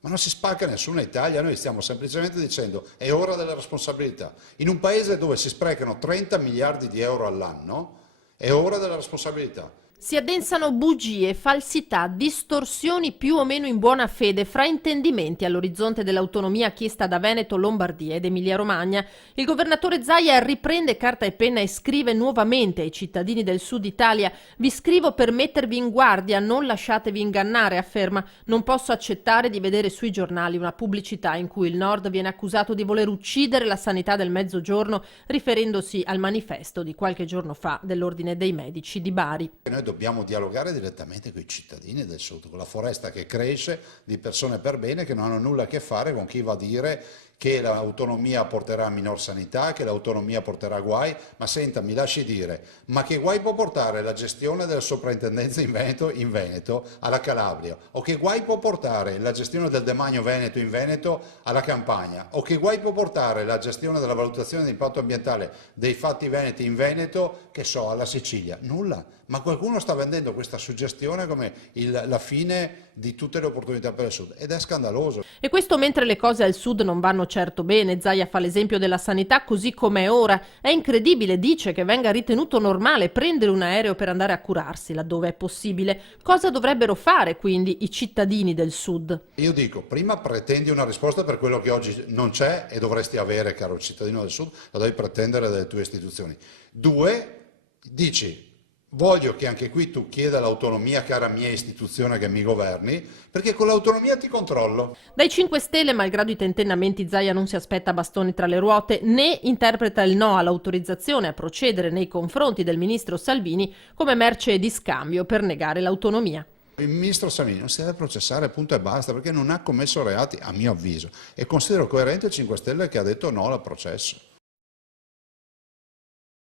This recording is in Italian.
Ma non si spacca nessuno in Italia, noi stiamo semplicemente dicendo è ora della responsabilità. In un paese dove si sprecano 30 miliardi di euro all'anno, è ora della responsabilità. Si addensano bugie, falsità, distorsioni più o meno in buona fede, fraintendimenti all'orizzonte dell'autonomia chiesta da Veneto, Lombardia ed Emilia-Romagna. Il governatore Zaia riprende carta e penna e scrive nuovamente ai cittadini del Sud Italia: vi scrivo per mettervi in guardia, non lasciatevi ingannare, afferma. Non posso accettare di vedere sui giornali una pubblicità in cui il Nord viene accusato di voler uccidere la sanità del Mezzogiorno, riferendosi al manifesto di qualche giorno fa dell'Ordine dei Medici di Bari. Noi dobbiamo dialogare direttamente con i cittadini del Sud, con la foresta che cresce di persone per bene che non hanno nulla a che fare con chi va a dire che l'autonomia porterà a minor sanità, che l'autonomia porterà guai, ma senta, mi lasci dire, ma che guai può portare la gestione della soprintendenza in Veneto alla Calabria, o che guai può portare la gestione del demanio Veneto in Veneto alla Campania, o che guai può portare la gestione della valutazione di impatto ambientale dei fatti veneti in Veneto, che so, alla Sicilia? Nulla. Ma qualcuno sta vendendo questa suggestione come la fine di tutte le opportunità per il Sud ed è scandaloso. E questo mentre le cose al Sud non vanno certo bene. Zaia fa l'esempio della sanità così com'è ora. È incredibile, dice, che venga ritenuto normale prendere un aereo per andare a curarsi laddove è possibile. Cosa dovrebbero fare quindi i cittadini del Sud? Io dico, prima pretendi una risposta per quello che oggi non c'è e dovresti avere, caro cittadino del Sud, la devi pretendere dalle tue istituzioni. Due, dici, voglio che anche qui tu chieda l'autonomia, cara mia istituzione che mi governi, perché con l'autonomia ti controllo. Dai 5 Stelle, malgrado i tentennamenti, Zaia non si aspetta bastoni tra le ruote, né interpreta il no all'autorizzazione a procedere nei confronti del ministro Salvini come merce di scambio per negare l'autonomia. Il ministro Salvini non si deve processare, punto e basta, perché non ha commesso reati, a mio avviso, e considero coerente il 5 Stelle che ha detto no al processo.